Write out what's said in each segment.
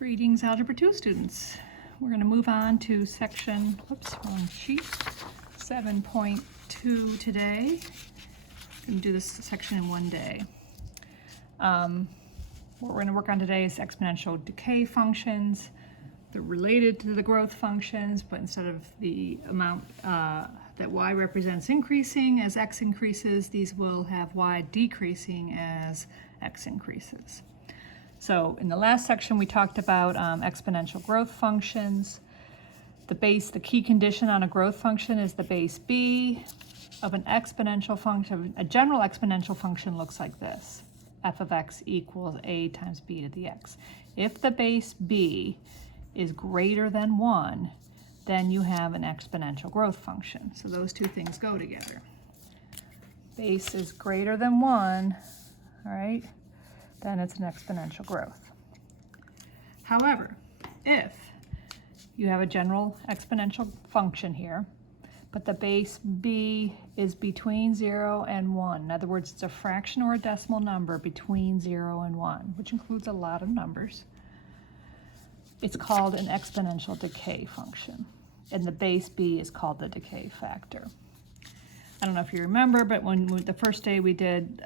Greetings, Algebra 2 students. We're going to move on to section, wrong sheet, 7.2 today. I'm going to do this section in one day. What we're going to work on today is exponential decay functions. They're related to the growth functions, but instead of the amount that y represents increasing as x increases, these will have y decreasing as x increases. So in the last section, we talked about exponential growth functions. The key condition on a growth function is the base b of an exponential function. A general exponential function looks like this. F of x equals a times b to the x. If the base b is greater than 1, then you have an exponential growth function. So those two things go together. Base is greater than 1, all right? Then it's an exponential growth. However, if you have a general exponential function here, but the base b is between 0 and 1, in other words, it's a fraction or a decimal number between 0 and 1, which includes a lot of numbers, it's called an exponential decay function, and the base b is called the decay factor. I don't know if you remember, but the first day we did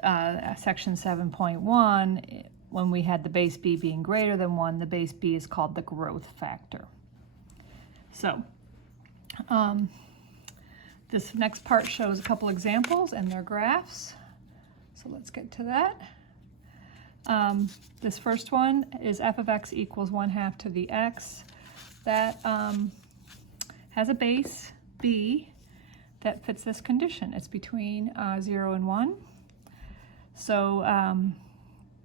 section 7.1, when we had the base b being greater than 1, the base b is called the growth factor. So this next part shows a couple examples and their graphs. So let's get to that. This first one is f of x equals 1/2 to the x. That has a base b that fits this condition. It's between 0 and 1. So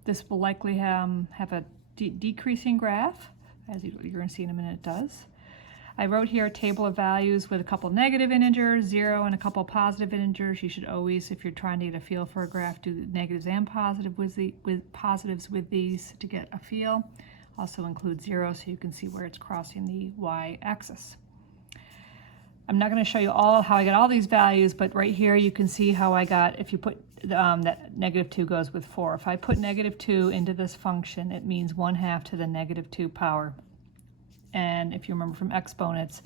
this will likely have a decreasing graph, as you're going to see in a minute it does. I wrote here a table of values with a couple negative integers, 0 and a couple positive integers. You should always, if you're trying to get a feel for a graph, do negatives and positives with these to get a feel. Also include 0 so you can see where it's crossing the y-axis. I'm not going to show you how I got all these values, but right here you can see how I got, if you put that -2 goes with 4. If I put -2 into this function, it means 1/2 to the -2 power. And if you remember from exponents,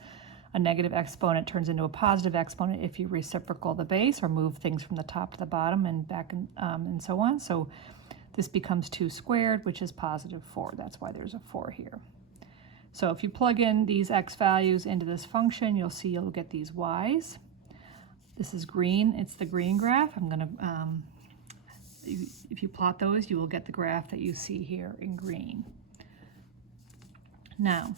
a negative exponent turns into a positive exponent if you reciprocal the base or move things from the top to the bottom and back and so on. So this becomes 2 squared, which is +4. That's why there's a 4 here. So if you plug in these x values into this function, you'll see you'll get these y's. This is green. It's the green graph. I'm going to, if you plot those, you will get the graph that you see here in green. Now,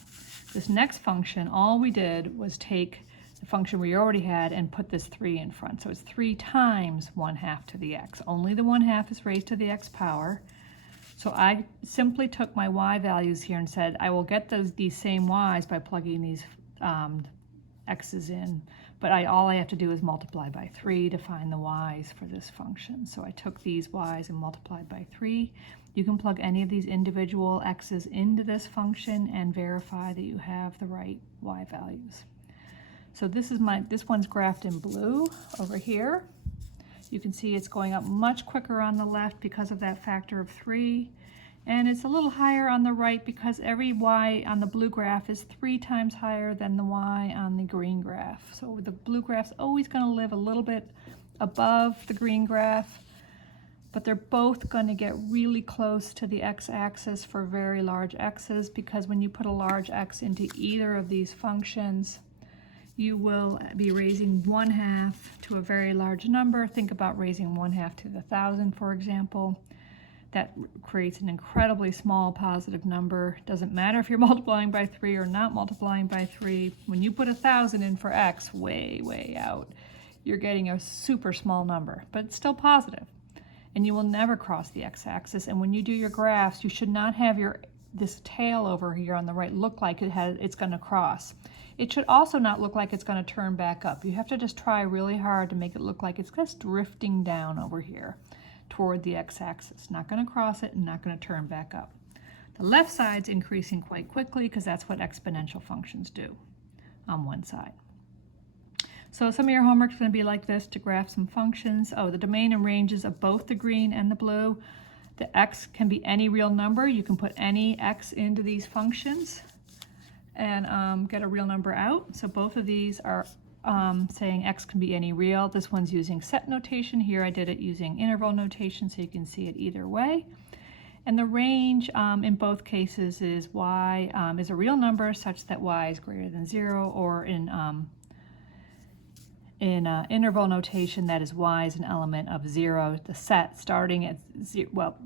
this next function, all we did was take the function we already had and put this 3 in front. So it's 3 times 1/2 to the x. Only the 1/2 is raised to the x power. So I simply took my y values here and said, I will get these same y's by plugging these x's in, but all I have to do is multiply by 3 to find the y's for this function. So I took these y's and multiplied by 3. You can plug any of these individual x's into this function and verify that you have the right y values. So this one's graphed in blue over here. You can see it's going up much quicker on the left because of that factor of 3. And it's a little higher on the right because every y on the blue graph is 3 times higher than the y on the green graph. So the blue graph's always going to live a little bit above the green graph, but they're both going to get really close to the x-axis for very large x's, because when you put a large x into either of these functions, you will be raising 1/2 to a very large number. Think about raising 1/2 to the 1,000, for example. That creates an incredibly small positive number. Doesn't matter if you're multiplying by 3 or not multiplying by 3. When you put 1,000 in for x, way out, you're getting a super small number, but it's still positive. And you will never cross the x-axis. And when you do your graphs, you should not have this tail over here on the right look like it's going to cross. It should also not look like it's going to turn back up. You have to just try really hard to make it look like it's just drifting down over here toward the x-axis. Not going to cross it and not going to turn back up. The left side's increasing quite quickly because that's what exponential functions do on one side. So some of your homework is going to be like this, to graph some functions. Oh, the domain and ranges of both the green and the blue. The x can be any real number. You can put any x into these functions and get a real number out. So both of these are saying x can be any real. This one's using set notation. Here I did it using interval notation, so you can see it either way. And the range in both cases is y is a real number such that y is greater than 0, or in interval notation, that is y is an element of 0, the set starting at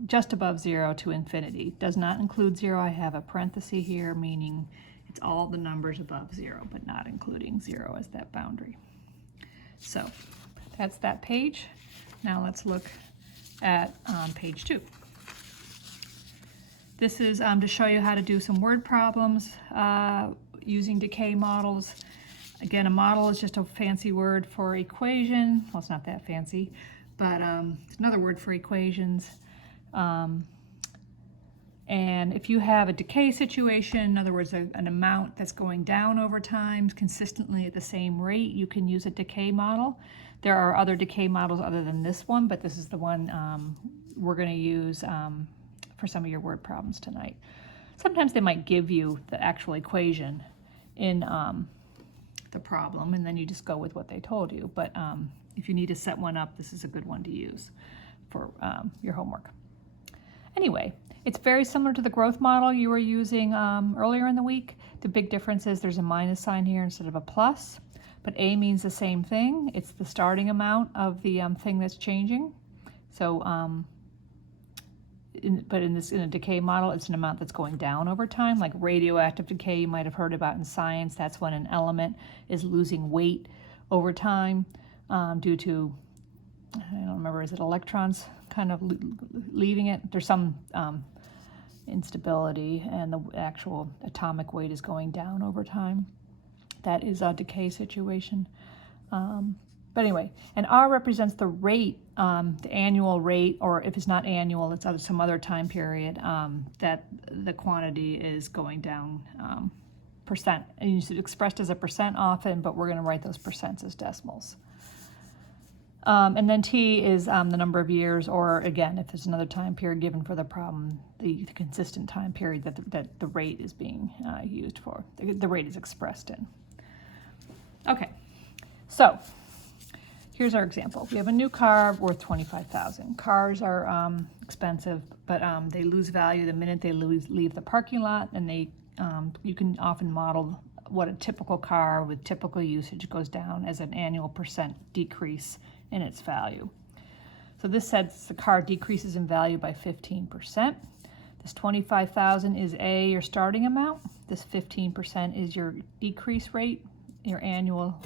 just above 0 to infinity. Does not include 0. I have a parenthesis here, meaning it's all the numbers above 0, but not including 0 as that boundary. So that's that page. Now let's look at page 2. This is to show you how to do some word problems using decay models. Again, a model is just a fancy word for equation. Well, it's not that fancy, but it's another word for equations. And if you have a decay situation, in other words, an amount that's going down over time consistently at the same rate, you can use a decay model. There are other decay models other than this one, but this is the one we're going to use for some of your word problems tonight. Sometimes they might give you the actual equation in the problem, and then you just go with what they told you. But if you need to set one up, this is a good one to use for your homework. Anyway, it's very similar to the growth model you were using earlier in the week. The big difference is there's a minus sign here instead of a plus, but A means the same thing. It's the starting amount of the thing that's changing. So, in a decay model, it's an amount that's going down over time, like radioactive decay you might have heard about in science. That's when an element is losing weight over time due to, I don't remember, is it electrons kind of leaving it? There's some instability, and the actual atomic weight is going down over time. That is a decay situation. But anyway, and R represents the rate, the annual rate, or if it's not annual, it's some other time period that the quantity is going down percent. And it's expressed as a percent often, but we're going to write those percents as decimals. And then T is the number of years, or again, if there's another time period given for the problem, the consistent time period that the rate is being used for, the rate is expressed in. Okay, so here's our example. We have a new car worth $25,000. Cars are expensive, but they lose value the minute they leave the parking lot, and you can often model what a typical car with typical usage goes down as an annual percent decrease in its value. So this says the car decreases in value by 15%. This $25,000 is your starting amount. This 15% is your decrease rate, your annual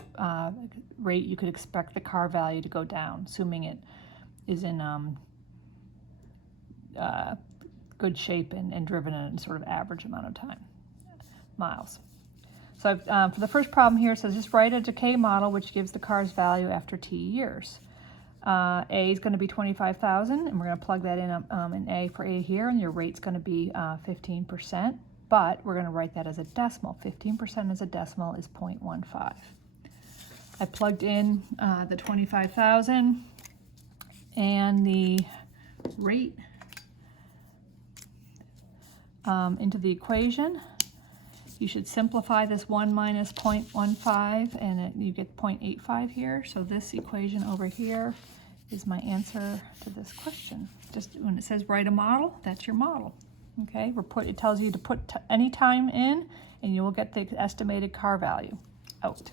rate you could expect the car value to go down, assuming it is in good shape and driven in a sort of average amount of time, miles. So for the first problem here, it says just write a decay model which gives the car's value after t years. A is going to be 25,000, and we're going to plug that in A for A here, and your rate's going to be 15%, but we're going to write that as a decimal. 15% as a decimal is 0.15. I plugged in the 25,000 and the rate into the equation. You should simplify this 1 minus 0.15, and you get 0.85 here. So this equation over here is my answer to this question. Just when it says write a model, that's your model. Okay, it tells you to put any time in, and you will get the estimated car value out.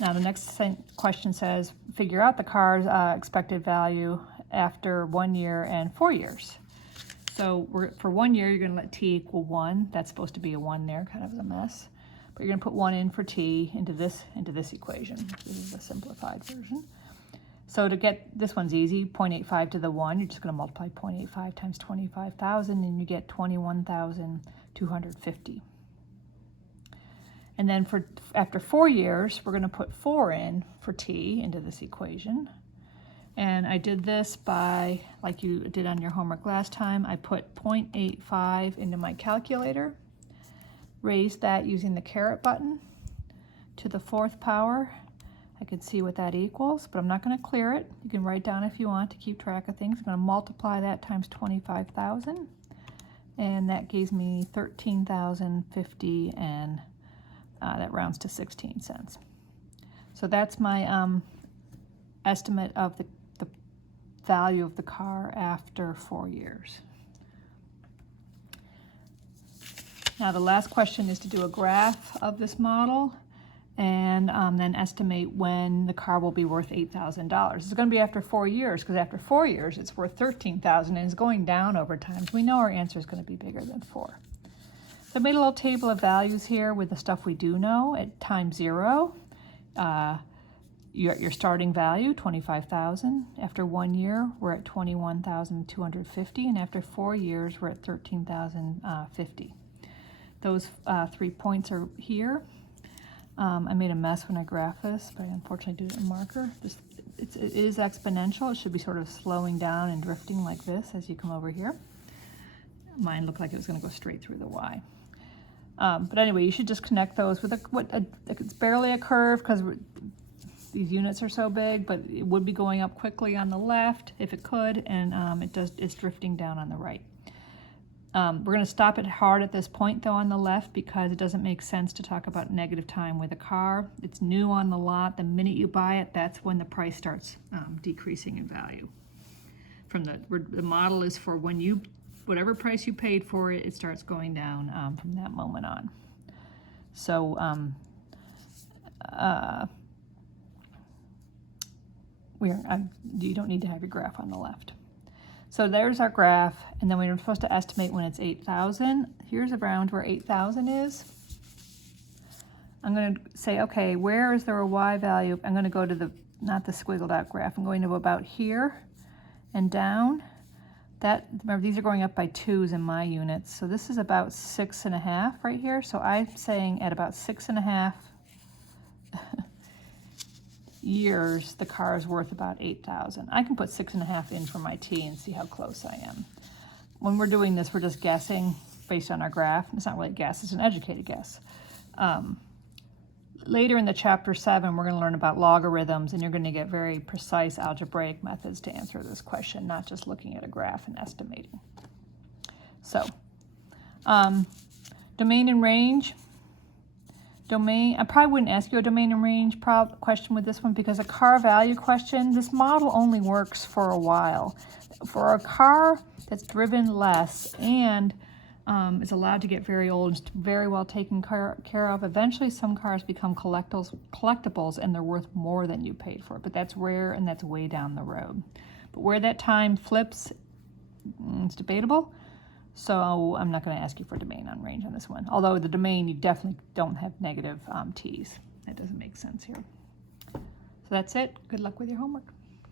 Now the next question says figure out the car's expected value after 1 year and 4 years. So for 1 year, you're going to let t equal 1. That's supposed to be a 1 there, kind of a mess. But you're going to put 1 in for t into this equation. This is the simplified version. So to get, this one's easy, 0.85 to the 1, you're just going to multiply 0.85 times 25,000, and you get 21,250. And then after 4 years, we're going to put 4 in for t into this equation. And I did this by, like you did on your homework last time, I put 0.85 into my calculator, raised that using the caret button to the 4th power. I can see what that equals, but I'm not going to clear it. You can write down if you want to keep track of things. I'm going to multiply that times 25,000, and that gives me 13,050, and that rounds to 16 cents. So that's my estimate of the value of the car after 4 years. Now the last question is to do a graph of this model and then estimate when the car will be worth $8,000. It's going to be after 4 years, because after 4 years it's worth $13,000 and it's going down over time. So we know our answer is going to be bigger than 4. So I made a little table of values here with the stuff we do know. At time 0, your starting value, 25,000. After 1 year, we're at 21,250, and after 4 years, we're at 13,050. Those 3 points are here. I made a mess when I graphed this, but I unfortunately did it in marker. It is exponential. It should be sort of slowing down and drifting like this as you come over here. Mine looked like it was going to go straight through the Y. But anyway, you should just connect those with it's barely a curve because these units are so big, but it would be going up quickly on the left if it could, and it's drifting down on the right. We're going to stop it hard at this point though on the left, because it doesn't make sense to talk about negative time with a car. It's new on the lot. The minute you buy it, that's when the price starts decreasing in value. From the model is for when whatever price you paid for it, it starts going down from that moment on. So you don't need to have your graph on the left. So there's our graph, and then we're supposed to estimate when it's 8,000. Here's around where 8,000 is. I'm going to say, okay, where is there a Y value? I'm going to go to not the squiggled out graph. I'm going to about here and down. Remember, these are going up by 2s in my units. So this is about 6.5 right here. So I'm saying at about 6.5 years, the car is worth about 8,000. I can put 6.5 in for my T and see how close I am. When we're doing this, we're just guessing based on our graph. It's not really a guess, it's an educated guess. Later in the chapter 7, we're going to learn about logarithms, and you're going to get very precise algebraic methods to answer this question, not just looking at a graph and estimating. So, domain and range. I probably wouldn't ask you a domain and range question with this one, because a car value question, this model only works for a while. For a car that's driven less and is allowed to get very old, it's very well taken care of, eventually some cars become collectibles and they're worth more than you paid for it. But that's rare, and that's way down the road. But where that time flips, it's debatable. So I'm not going to ask you for domain on range on this one. Although the domain, you definitely don't have negative t's. That doesn't make sense here. So that's it. Good luck with your homework.